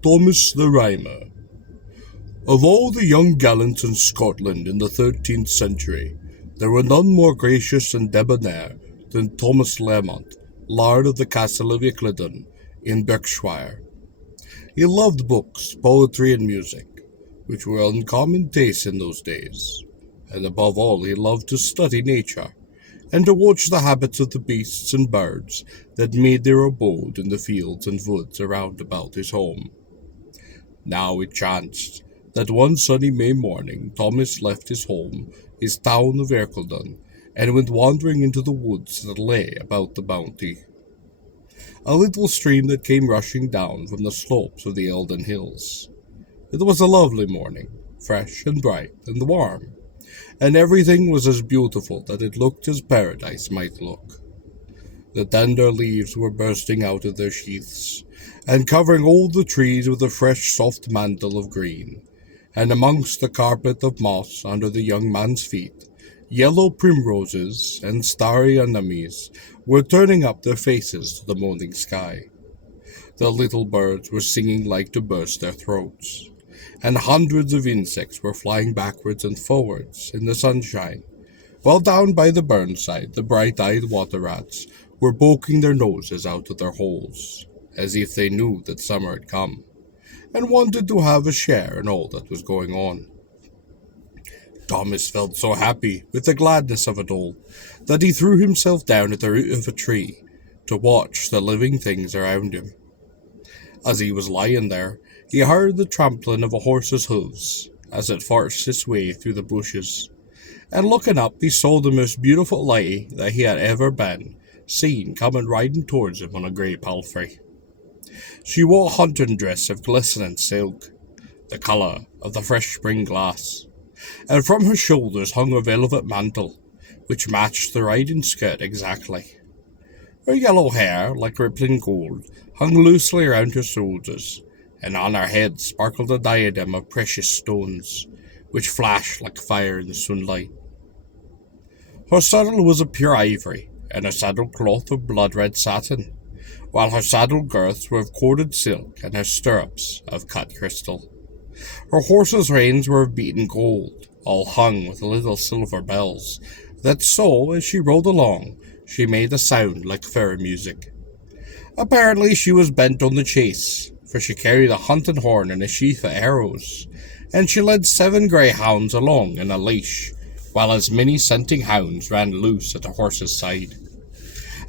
Thomas the Rhymer. Of all the young gallants in Scotland in the 13th century, there were none more gracious and debonair than Thomas Lermont, Laird of the Castle of Ickleden in Berkshire. He loved books, poetry, and music, which were uncommon tastes in those days, and above all he loved to study nature, and to watch the habits of the beasts and birds that made their abode in the fields and woods around about his home. Now it chanced that one sunny May morning Thomas left his home, his town of Ercildown, and went wandering into the woods that lay about the Bounty. A little stream that came rushing down from the slopes of the Eildon Hills. It was a lovely morning, fresh and bright and warm, and everything was as beautiful that it looked as paradise might look. The tender leaves were bursting out of their sheaths, and covering all the trees with a fresh soft mantle of green, and amongst the carpet of moss under the young man's feet, yellow primroses and starry anemones were turning up their faces to the morning sky. The little birds were singing like to burst their throats, and hundreds of insects were flying backwards and forwards in the sunshine, while down by the burnside the bright-eyed water rats were poking their noses out of their holes, as if they knew that summer had come, and wanted to have a share in all that was going on. Thomas felt so happy with the gladness of it all that he threw himself down at the root of a tree to watch the living things around him. As he was lying there, he heard the trampling of a horse's hoofs as it forced its way through the bushes, and looking up he saw the most beautiful lady that he had ever seen coming riding towards him on a grey palfrey. She wore a hunting dress of glistening silk, the colour of the fresh spring glass, and from her shoulders hung a velvet mantle, which matched the riding skirt exactly. Her yellow hair, like rippling gold, hung loosely around her shoulders, and on her head sparkled a diadem of precious stones, which flashed like fire in the sunlight. Her saddle was of pure ivory, and her saddle cloth of blood-red satin, while her saddle girths were of corded silk, and her stirrups of cut crystal. Her horse's reins were of beaten gold, all hung with little silver bells, that so, as she rode along, she made a sound like fairy music. Apparently she was bent on the chase, for she carried a hunting horn and a sheath of arrows, and she led 7 greyhounds along in a leash, while as many scenting hounds ran loose at her horse's side.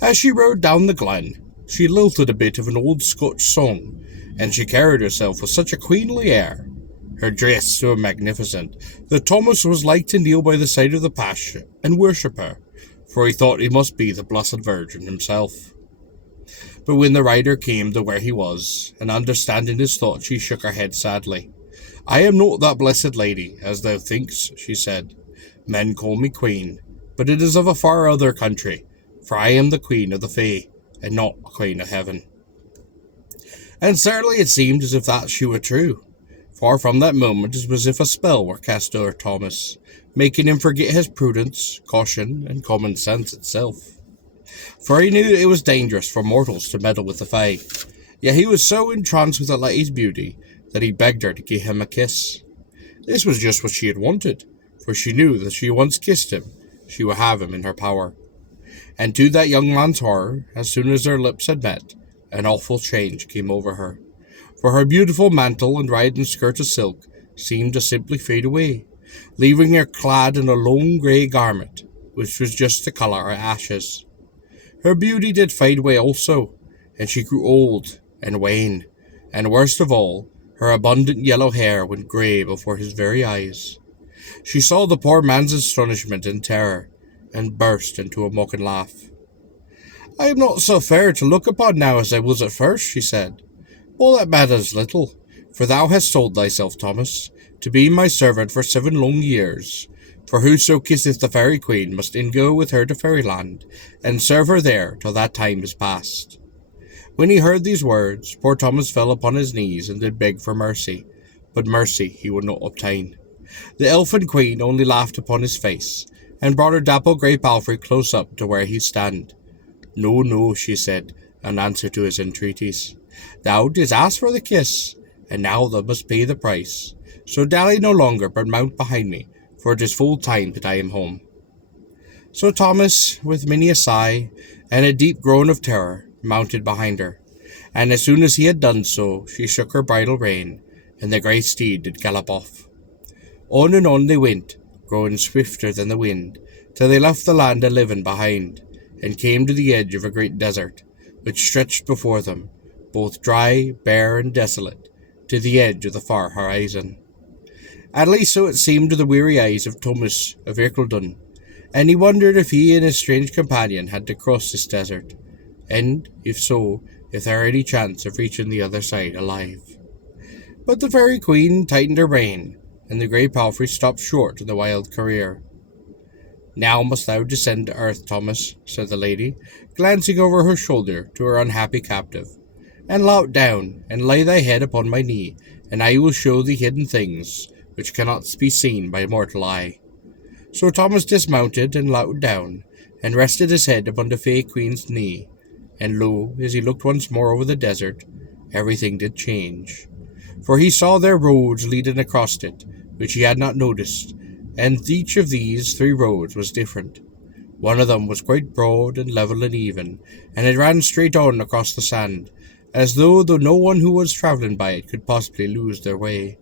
As she rode down the glen, she lilted a bit of an old Scotch song, and she carried herself with such a queenly air, her dress so magnificent, that Thomas was like to kneel by the side of the path and worship her, for he thought he must be the Blessed Virgin himself. But when the rider came to where he was, and understanding his thought, she shook her head sadly. "I am not that blessed lady, as thou thinkst," she said. "Men call me queen, but it is of a far other country, for I am the queen of the Fae, and not a queen of heaven." And certainly it seemed as if that she were true, for from that moment it was as if a spell were cast over Thomas, making him forget his prudence, caution, and common sense itself. For he knew it was dangerous for mortals to meddle with the Fae, yet he was so entranced with the lady's beauty that he begged her to give him a kiss. This was just what she had wanted, for she knew that if she once kissed him, she would have him in her power. And to that young man's horror, as soon as their lips had met, an awful change came over her, for her beautiful mantle and riding skirt of silk seemed to simply fade away, leaving her clad in a long grey garment, which was just the colour of ashes. Her beauty did fade away also, and she grew old and wan, and worst of all, her abundant yellow hair went grey before his very eyes. She saw the poor man's astonishment and terror, and burst into a mocking laugh. "I am not so fair to look upon now as I was at first," she said. "Well, that matters little, for thou hast sold thyself, Thomas, to be my servant for 7 long years. For whoso kisseth the fairy queen must in go with her to fairyland, and serve her there till that time is past." When he heard these words, poor Thomas fell upon his knees and did beg for mercy, but mercy he would not obtain. The elfin queen only laughed upon his face, and brought her dapple grey palfrey close up to where he stand. "No, no," she said, in answer to his entreaties. "Thou didst ask for the kiss, and now thou must pay the price. So dally no longer, but mount behind me, for it is full time that I am home." So Thomas, with many a sigh and a deep groan of terror, mounted behind her, and as soon as he had done so, she shook her bridle rein, and the grey steed did gallop off. On and on they went, growing swifter than the wind, till they left the land a living behind, and came to the edge of a great desert, which stretched before them, both dry, bare, and desolate, to the edge of the far horizon. At least so it seemed to the weary eyes of Thomas of Ercildoune, and he wondered if he and his strange companion had to cross this desert, and, if so, if there were any chance of reaching the other side alive. But the Fairy Queen tightened her rein, and the grey palfrey stopped short in the wild career. "Now must thou descend to earth, Thomas," said the lady, glancing over her shoulder to her unhappy captive, "and lout down, and lay thy head upon my knee, and I will show thee hidden things, which cannot be seen by mortal eye." So Thomas dismounted and louted down, and rested his head upon the Fay Queen's knee, and lo, as he looked once more over the desert, everything did change. For he saw there roads leading across it, which he had not noticed, and each of these 3 roads was different. One of them was quite broad and level and even, and it ran straight on across the sand, as though no one who was travelling by it could possibly lose their way.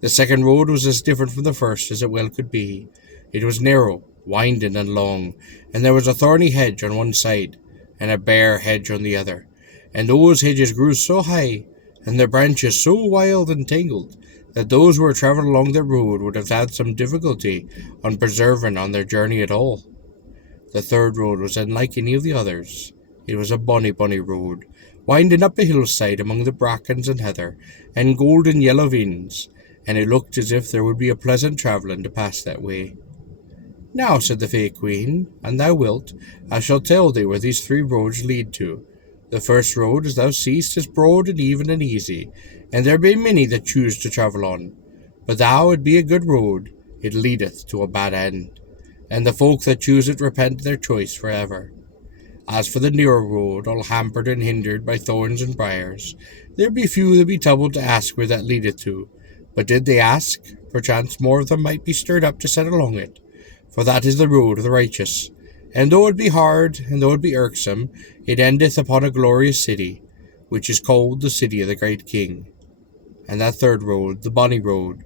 The second road was as different from the first as it well could be. It was narrow, winding, and long, and there was a thorny hedge on one side, and a bare hedge on the other, and those hedges grew so high, and their branches so wild and tangled, that those who were travelling along the road would have had some difficulty on persevering on their journey at all. The third road was unlike any of the others. It was a bonny road, winding up a hillside among the brackens and heather, and golden yellow veins, and it looked as if there would be a pleasant travelling to pass that way. "Now," said the Fay Queen, "an thou wilt, I shall tell thee where these 3 roads lead to. The first road, as thou seest, is broad and even and easy, and there be many that choose to travel on. But thou, it be a good road, it leadeth to a bad end, and the folk that choose it repent their choice for ever. As for the nearer road, all hampered and hindered by thorns and briars, there be few that be troubled to ask where that leadeth to, but did they ask, perchance more of them might be stirred up to set along it, for that is the road of the righteous, and though it be hard, and though it be irksome, it endeth upon a glorious city, which is called the city of the great King. And that third road, the bonny road,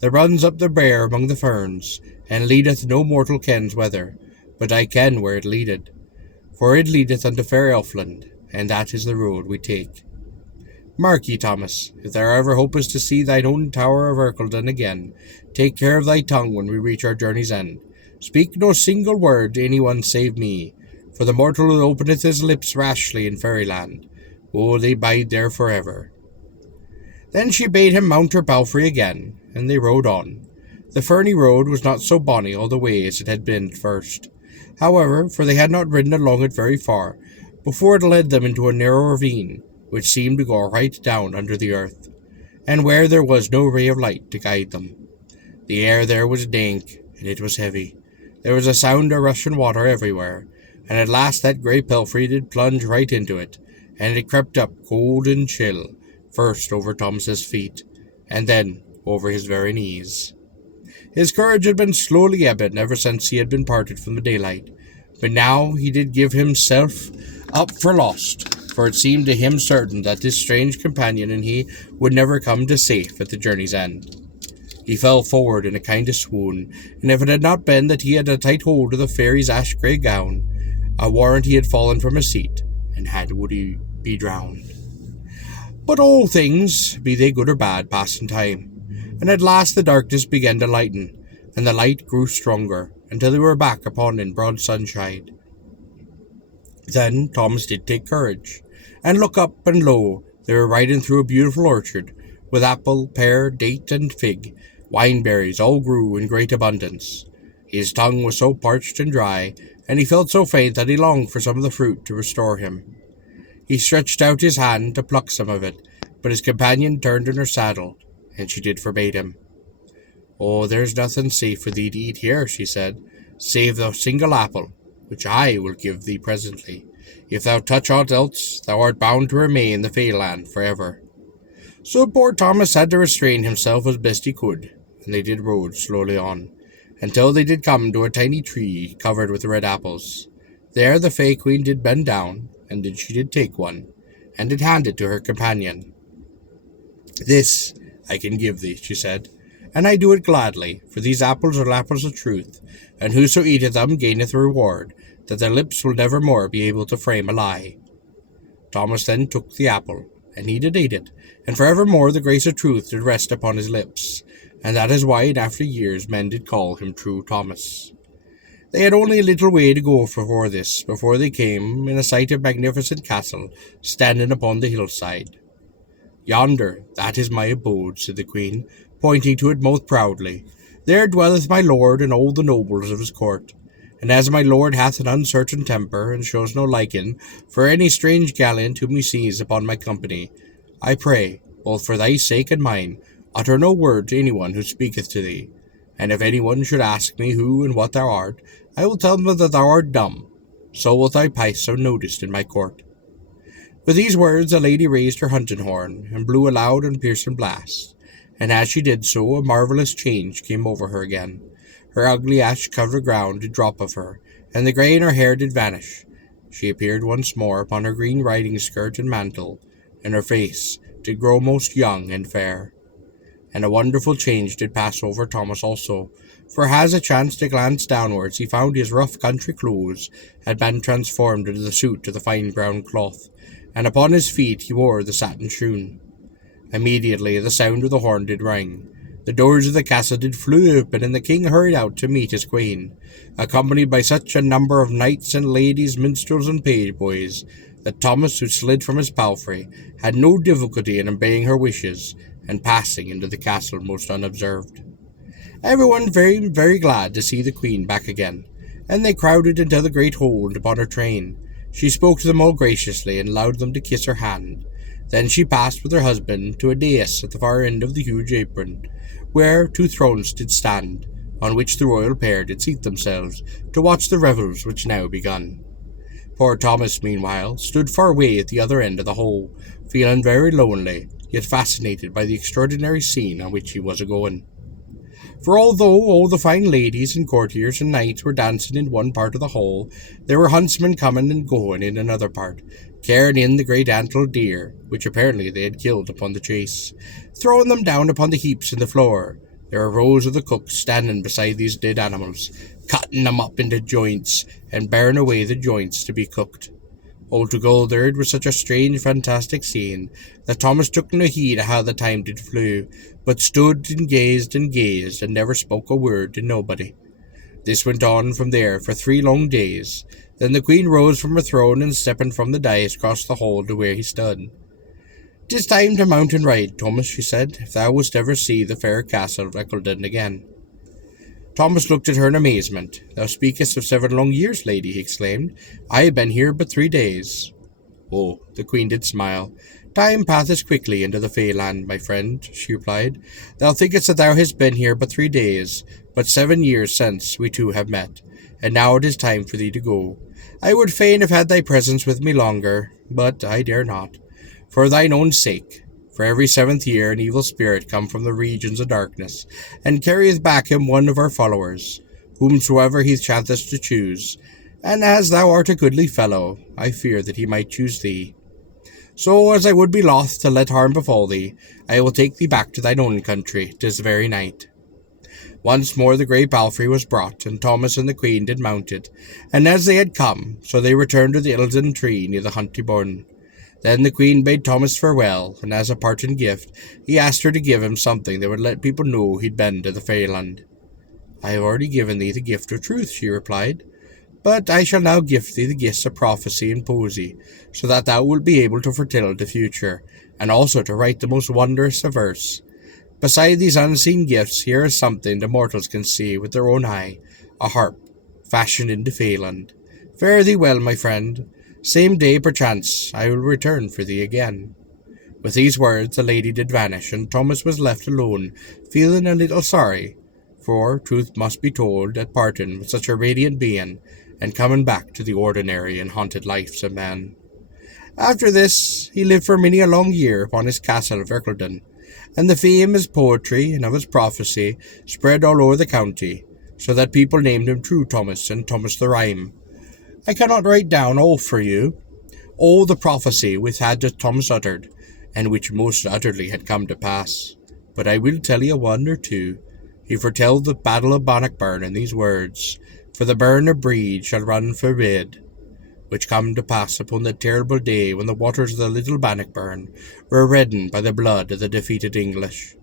that runs up the brae among the ferns, and leadeth no mortal kens whither, but I ken where it leadeth, for it leadeth unto fair Elfland, and that is the road we take. Mark ye, Thomas, if thou ever hopest to see thine own tower of Ercildoune again, take care of thy tongue when we reach our journey's end. Speak no single word to any one save me, for the mortal who openeth his lips rashly in fairyland, they bide there forever." Then she bade him mount her palfrey again, and they rode on. The ferny road was not so bonny all the way as it had been at first, however, for they had not ridden along it very far, before it led them into a narrow ravine, which seemed to go right down under the earth, and where there was no ray of light to guide them. The air there was dank, and it was heavy. There was a sound of rushing water everywhere, and at last that grey palfrey did plunge right into it, and it crept up cold and chill, first over Thomas's feet, and then over his very knees. His courage had been slowly ebbing ever since he had been parted from the daylight, but now he did give himself up for lost, for it seemed to him certain that this strange companion and he would never come to safe at the journey's end. He fell forward in a kind of swoon, and if it had not been that he had a tight hold of the fairy's ash-grey gown, I warrant he had fallen from his seat, and would he be drowned. But all things, be they good or bad, pass in time, and at last the darkness began to lighten, and the light grew stronger, until they were back upon in broad sunshine. Then Thomas did take courage, and look up, and lo, they were riding through a beautiful orchard, with apple, pear, date, and fig. Wineberries all grew in great abundance. His tongue was so parched and dry, and he felt so faint that he longed for some of the fruit to restore him. He stretched out his hand to pluck some of it, but his companion turned in her saddle, and she did forbade him. "Oh, there's nothing safe for thee to eat here," she said, "save the single apple, which I will give thee presently. If thou touch aught else, thou art bound to remain in the Feyland for ever." So poor Thomas had to restrain himself as best he could, and they did rode slowly on, until they did come to a tiny tree covered with red apples. There the Fay Queen did bend down, and she did take one, and did hand it to her companion. "This I can give thee," she said, "and I do it gladly, for these apples are apples of truth, and whoso eateth them gaineth a reward, that their lips will never more be able to frame a lie." Thomas then took the apple, and he did eat it, and for evermore the grace of truth did rest upon his lips, and that is why in after years men did call him True Thomas. They had only a little way to go before they came in a sight of magnificent castle standing upon the hillside. "Yonder, that is my abode," said the Queen, pointing to it most proudly. "There dwelleth my lord and all the nobles of his court. And as my lord hath an uncertain temper, and shows no liking for any strange gallant whom he sees upon my company, I pray, both for thy sake and mine, utter no word to any one who speaketh to thee. And if any one should ask me who and what thou art, I will tell them that thou art dumb. So wilt thou pass unnoticed in my court." With these words the lady raised her hunting horn, and blew a loud and piercing blast, and as she did so a marvellous change came over her again. Her ugly ash-covered gown did drop of her, and the grey in her hair did vanish. She appeared once more upon her green riding skirt and mantle, and her face did grow most young and fair. And a wonderful change did pass over Thomas also, for as it chanced to glance downwards, he found his rough country clothes had been transformed into the suit of the fine brown cloth, and upon his feet he wore the satin shoon. Immediately the sound of the horn did ring. The doors of the castle did flew open, and the king hurried out to meet his queen, accompanied by such a number of knights and ladies, minstrels and page boys, that Thomas, who slid from his palfrey, had no difficulty in obeying her wishes, and passing into the castle most unobserved. Everyone very, very glad to see the queen back again, and they crowded into the great hold upon her train. She spoke to them all graciously, and allowed them to kiss her hand. Then she passed with her husband to a dais at the far end of the huge apron, where 2 thrones did stand, on which the royal pair did seat themselves to watch the revels which now begun. Poor Thomas, meanwhile, stood far away at the other end of the hall, feeling very lonely, yet fascinated by the extraordinary scene on which he was a-going. For although all the fine ladies and courtiers and knights were dancing in one part of the hall, there were huntsmen coming and going in another part, carrying in the great antlered deer, which apparently they had killed upon the chase, throwing them down upon the heaps in the floor. There were rows of the cooks standing beside these dead animals, cutting them up into joints, and bearing away the joints to be cooked. Altogether it was such a strange, fantastic scene, that Thomas took no heed of how the time did flew, but stood and gazed, and never spoke a word to nobody. This went on from there for 3 long days. Then the queen rose from her throne, and stepping from the dais crossed the hall to where he stood. "'Tis time to mount and ride, Thomas," she said, "if thou wouldst ever see the fair castle of Eccleden again." Thomas looked at her in amazement. "Thou speakest of 7 long years, lady," he exclaimed. "I have been here but 3 days." "Oh," the queen did smile. "Time passeth quickly into the Feyland, my friend," she replied. "Thou thinkest that thou hast been here but 3 days, but 7 years since we two have met, and now it is time for thee to go. I would fain have had thy presence with me longer, but I dare not. For thine own sake, for every 7th year an evil spirit come from the regions of darkness, and carrieth back him one of our followers, whomsoever he chanceth to choose, and as thou art a goodly fellow, I fear that he might choose thee. So, as I would be loth to let harm befall thee, I will take thee back to thine own country this very night." Once more the grey palfrey was brought, and Thomas and the queen did mount it, and as they had come, so they returned to the Ilden tree near the Hunty Burn. Then the queen bade Thomas farewell, and as a parting gift, he asked her to give him something that would let people know he'd been to the Feyland. "I have already given thee the gift of truth," she replied, "but I shall now give thee the gifts of prophecy and poesy, so that thou wilt be able to foretell the future, and also to write the most wondrous of verse. Beside these unseen gifts, here is something the mortals can see with their own eye, a harp, fashioned in the Feyland. Fare thee well, my friend. Same day, perchance, I will return for thee again." With these words the lady did vanish, and Thomas was left alone, feeling a little sorry, for, truth must be told, at parting with such a radiant being, and coming back to the ordinary and haunted lives of men. After this, he lived for many a long year upon his castle of Ercildown, and the fame of his poetry and of his prophecy spread all over the county, so that people named him True Thomas and Thomas the Rhyme. I cannot write down all for you, all the prophecy which had Thomas uttered, and which most utterly had come to pass, but I will tell you one or two. He foretelled the battle of Bannockburn in these words, For the burn of Breed shall run for red, which come to pass upon the terrible day when the waters of the little Bannockburn were reddened by the blood of the defeated English.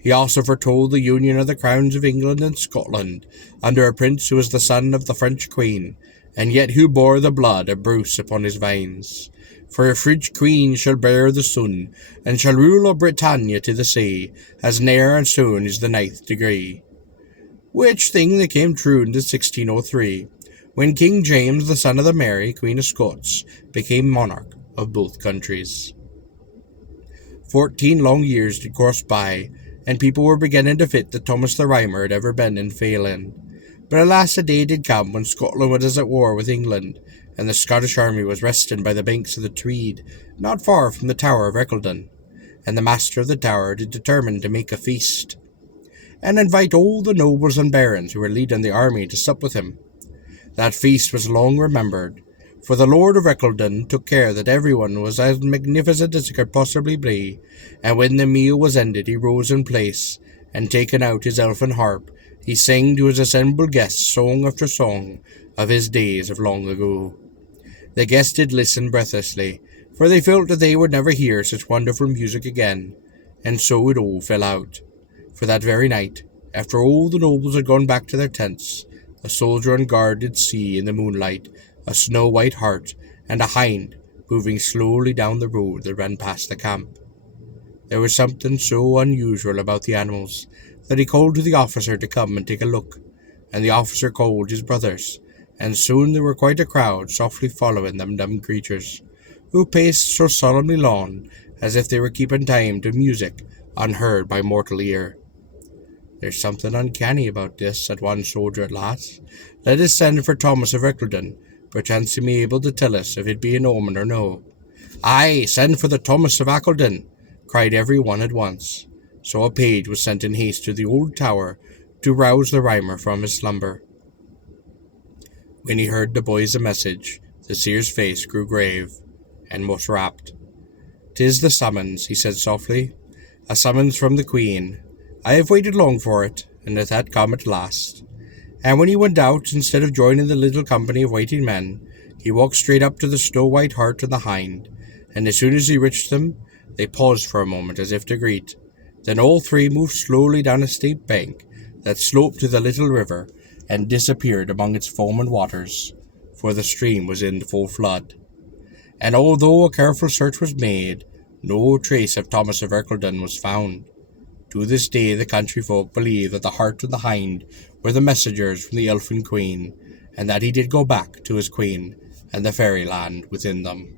He also foretold the union of the crowns of England and Scotland under a prince who was the son of the French queen, and yet who bore the blood of Bruce upon his veins. For a French queen shall bear the sun, and shall rule of Britannia to the sea, as ne'er and soon is the ninth degree. Which thing that came true in 1603, when King James, the son of the Mary, Queen of Scots, became monarch of both countries. 14 long years did course by, and people were beginning to fit that Thomas the Rhymer had ever been in failing. But alas, a day did come when Scotland was at war with England, and the Scottish army was resting by the banks of the Tweed, not far from the Tower of Ercildown, and the master of the tower did determine to make a feast, and invite all the nobles and barons who were leading the army to sup with him. That feast was long remembered, for the Lord of Ercildown took care that everyone was as magnificent as he could possibly be, and when the meal was ended he rose in place, and taking out his elfin harp, he sang to his assembled guests song after song of his days of long ago. The guests did listen breathlessly, for they felt that they would never hear such wonderful music again, and so it all fell out. For that very night, after all the nobles had gone back to their tents, a soldier on guard did see in the moonlight a snow-white hart and a hind moving slowly down the road that ran past the camp. There was something so unusual about the animals that he called to the officer to come and take a look, and the officer called his brothers, and soon there were quite a crowd softly following them dumb creatures, who paced so solemnly long as if they were keeping time to music unheard by mortal ear. There's something uncanny about this, said one soldier at last. Let us send for Thomas of Ercildown, perchance he may be able to tell us if it be an omen or no. Aye, send for the Thomas of Ercildown, cried every one at once. So a page was sent in haste to the old tower to rouse the Rhymer from his slumber. When he heard the boy's message, the seer's face grew grave, and most rapt. "'Tis the summons," he said softly, "a summons from the Queen. I have waited long for it, and it hath come at last." And when he went out, instead of joining the little company of waiting men, he walked straight up to the snow-white hart and the hind, and as soon as he reached them, they paused for a moment as if to greet. Then all three moved slowly down a steep bank that sloped to the little river, and disappeared among its foaming waters, for the stream was in full flood. And although a careful search was made, no trace of Thomas of Ercildown was found. To this day the country folk believe that the hart and the hind were the messengers from the elfin queen, and that he did go back to his queen and the fairyland within them.